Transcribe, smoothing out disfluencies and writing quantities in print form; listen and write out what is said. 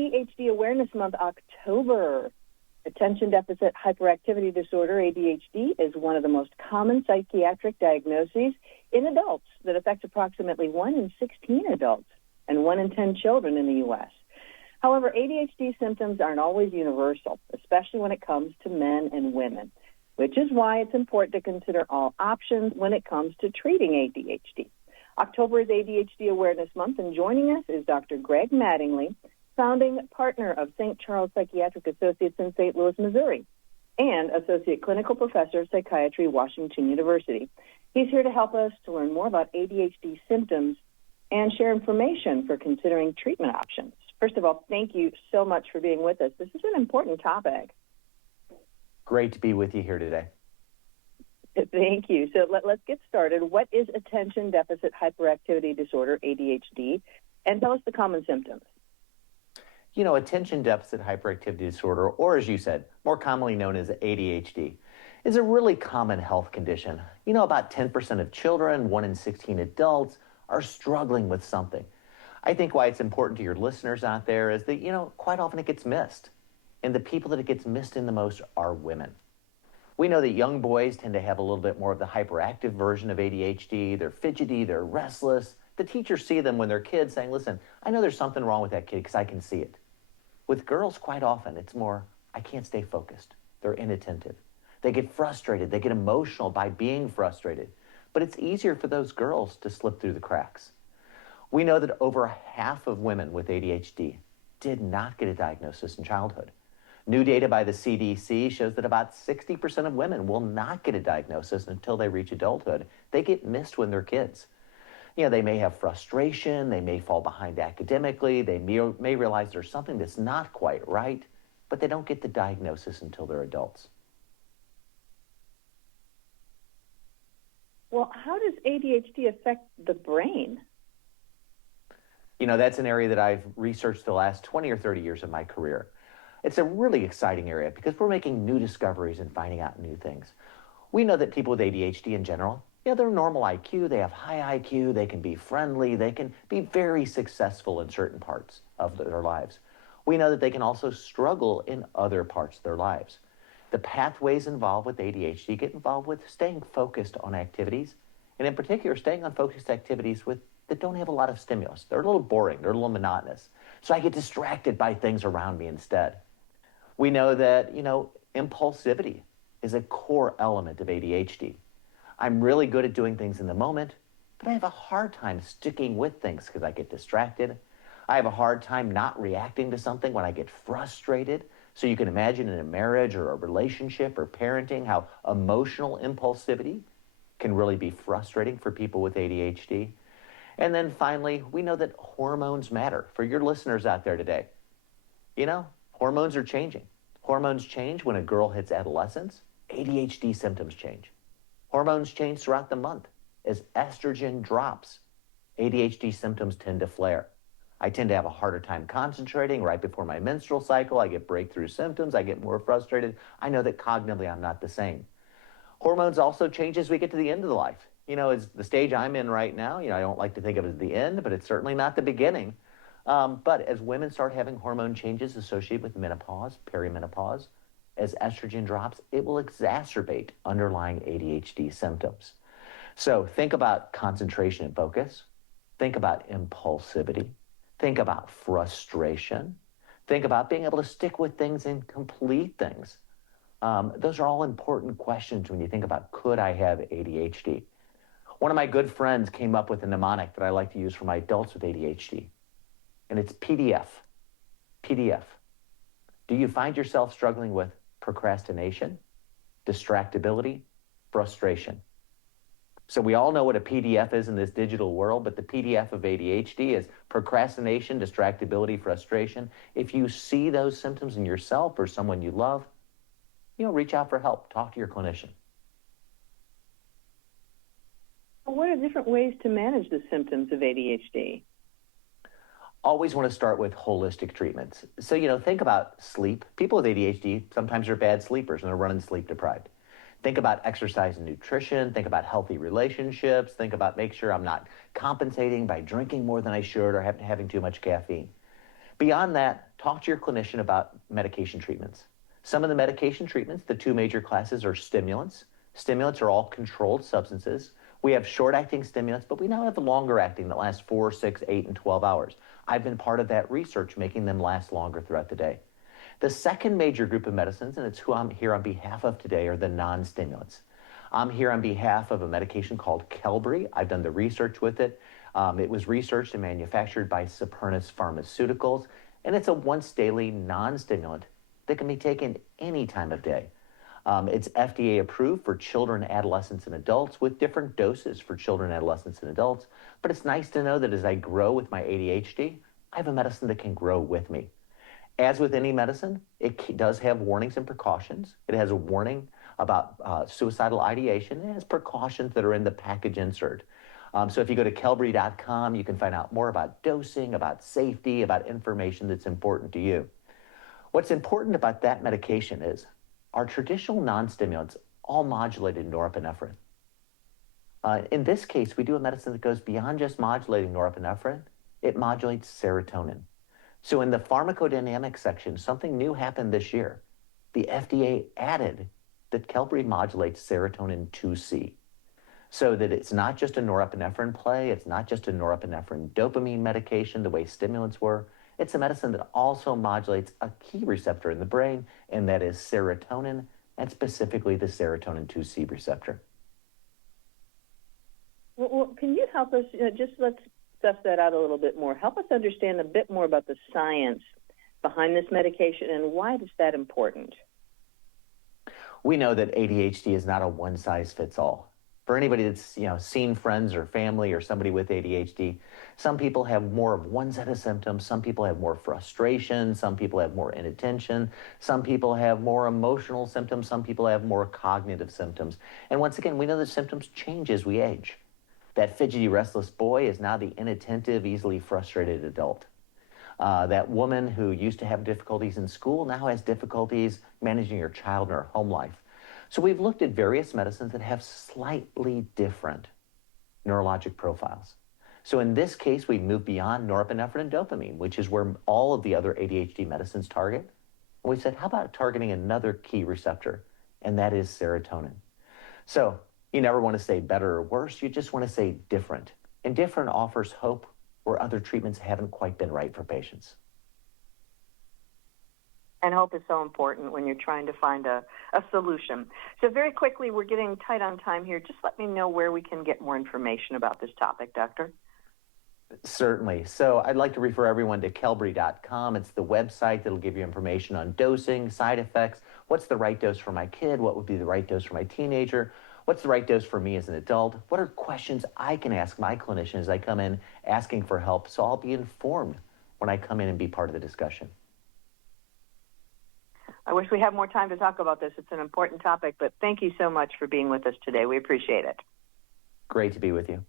ADHD Awareness Month, October. Attention Deficit Hyperactivity Disorder, ADHD, is one of the most common psychiatric diagnoses in adults that affects approximately 1 in 16 adults and 1 in 10 children in the U.S. However, ADHD symptoms aren't always universal, especially when it comes to men and women, which is why it's important to consider all options when it comes to treating ADHD. October is ADHD Awareness Month, and joining us is Dr. Greg Mattingly, founding partner of St. Charles Psychiatric Associates in St. Louis, Missouri, and Associate Clinical Professor of Psychiatry, Washington University. He's here to help us to learn more about ADHD symptoms and share information for considering treatment options. First of all, thank you so much for being with us. This is an important topic. Great to be with you here today. Thank you. So let's get started. What is Attention Deficit Hyperactivity Disorder, ADHD? And tell us the common symptoms. You know, attention deficit hyperactivity disorder, or as you said, more commonly known as ADHD, is a really common health condition. You know, about 10% of children, 1 in 16 adults are struggling with something. I think why it's important to your listeners out there is that, you know, quite often it gets missed. And the people that it gets missed in the most are women. We know that young boys tend to have a little bit more of the hyperactive version of ADHD. They're fidgety, they're restless. The teachers see them when they're kids saying, listen, I know there's something wrong with that kid because I can see it. With girls, quite often, it's more, I can't stay focused. They're inattentive. They get frustrated. They get emotional by being frustrated. But it's easier for those girls to slip through the cracks. We know that over half of women with ADHD did not get a diagnosis in childhood. New data by the CDC shows that about 60% of women will not get a diagnosis until they reach adulthood. They get missed when they're kids. You know, they may have frustration, they may fall behind academically, they may realize there's something that's not quite right, but they don't get the diagnosis until they're adults. Well, how does ADHD affect the brain? You know, that's an area that I've researched the last 20 or 30 years of my career. It's a really exciting area because we're making new discoveries and finding out new things. We know that people with ADHD in general, you know, they're normal IQ, they have high IQ, they can be friendly, they can be very successful in certain parts of their lives. We know that they can also struggle in other parts of their lives. The pathways involved with ADHD get involved with staying focused on activities, and in particular, staying on focused activities that don't have a lot of stimulus. They're a little boring, they're a little monotonous. So I get distracted by things around me instead. We know that, you know, impulsivity is a core element of ADHD. I'm really good at doing things in the moment, but I have a hard time sticking with things because I get distracted. I have a hard time not reacting to something when I get frustrated. So you can imagine in a marriage or a relationship or parenting how emotional impulsivity can really be frustrating for people with ADHD. And then finally, we know that hormones matter. For your listeners out there today, you know, hormones are changing. Hormones change when a girl hits adolescence. ADHD symptoms change. Hormones change throughout the month. As estrogen drops, ADHD symptoms tend to flare. I tend to have a harder time concentrating right before my menstrual cycle. I get breakthrough symptoms. I get more frustrated. I know that cognitively I'm not the same. Hormones also change as we get to the end of the life. You know, it's the stage I'm in right now. You know, I don't like to think of it as the end, but it's certainly not the beginning. But as women start having hormone changes associated with menopause, perimenopause, as estrogen drops, it will exacerbate underlying ADHD symptoms. So think about concentration and focus. Think about impulsivity. Think about frustration. Think about being able to stick with things and complete things. Those are all important questions when you think about, could I have ADHD? One of my good friends came up with a mnemonic that I like to use for my adults with ADHD, and it's PDF. PDF. Do you find yourself struggling with procrastination, distractibility, frustration? So we all know what a PDF is in this digital world, but the PDF of ADHD is procrastination, distractibility, frustration. If you see those symptoms in yourself or someone you love, you know, reach out for help. Talk to your clinician. What are different ways to manage the symptoms of ADHD? Always want to start with holistic treatments. So, you know, think about sleep. People with ADHD sometimes are bad sleepers and they're running sleep deprived. Think about exercise and nutrition. Think about healthy relationships. Think about make sure I'm not compensating by drinking more than I should or having too much caffeine. Beyond that, talk to your clinician about medication treatments. Some of the medication treatments, the two major classes, are stimulants. Stimulants are all controlled substances. We have short-acting stimulants, but we now have the longer-acting that last 4, 6, 8, and 12 hours. I've been part of that research, making them last longer throughout the day. The second major group of medicines, and it's who I'm here on behalf of today, are the non-stimulants. I'm here on behalf of a medication called Qelbree. I've done the research with it. It was researched and manufactured by Supernus Pharmaceuticals, and it's a once-daily non-stimulant that can be taken any time of day. It's FDA approved for children, adolescents, and adults with different doses for children, adolescents, and adults. But it's nice to know that as I grow with my ADHD, I have a medicine that can grow with me. As with any medicine, it does have warnings and precautions. It has a warning about suicidal ideation. It has precautions that are in the package insert. So if you go to Qelbree.com, you can find out more about dosing, about safety, about information that's important to you. What's important about that medication is our traditional non-stimulants all modulated norepinephrine. In this case, we do a medicine that goes beyond just modulating norepinephrine. It modulates serotonin. So in the pharmacodynamic section, something new happened this year. The FDA added that Qelbree modulates serotonin 2C, so that it's not just a norepinephrine play, it's not just a norepinephrine dopamine medication the way stimulants were. It's a medicine that also modulates a key receptor in the brain, and that is serotonin, and specifically the serotonin 2C receptor. Well, can you help us, let's suss that out a little bit more. Help us understand a bit more about the science behind this medication and why is that important? We know that ADHD is not a one-size-fits-all. For anybody that's seen friends or family or somebody with ADHD, some people have more of one set of symptoms, some people have more frustration, some people have more inattention, some people have more emotional symptoms, some people have more cognitive symptoms. And once again, we know that symptoms change as we age. That fidgety, restless boy is now the inattentive, easily frustrated adult. That woman who used to have difficulties in school now has difficulties managing her child and her home life. So we've looked at various medicines that have slightly different neurologic profiles. So in this case, we move beyond norepinephrine and dopamine, which is where all of the other ADHD medicines target. And we said, how about targeting another key receptor? And that is serotonin. So you never want to say better or worse, you just want to say different. And different offers hope where other treatments haven't quite been right for patients. And hope is so important when you're trying to find a solution. So very quickly, we're getting tight on time here. Just let me know where we can get more information about this topic, Doctor. Certainly. So I'd like to refer everyone to Qelbree.com. It's the website that'll give you information on dosing, side effects, what's the right dose for my kid, what would be the right dose for my teenager, what's the right dose for me as an adult, what are questions I can ask my clinician as I come in asking for help, so I'll be informed when I come in and be part of the discussion. I wish we had more time to talk about this. It's an important topic, but thank you so much for being with us today. We appreciate it. Great to be with you.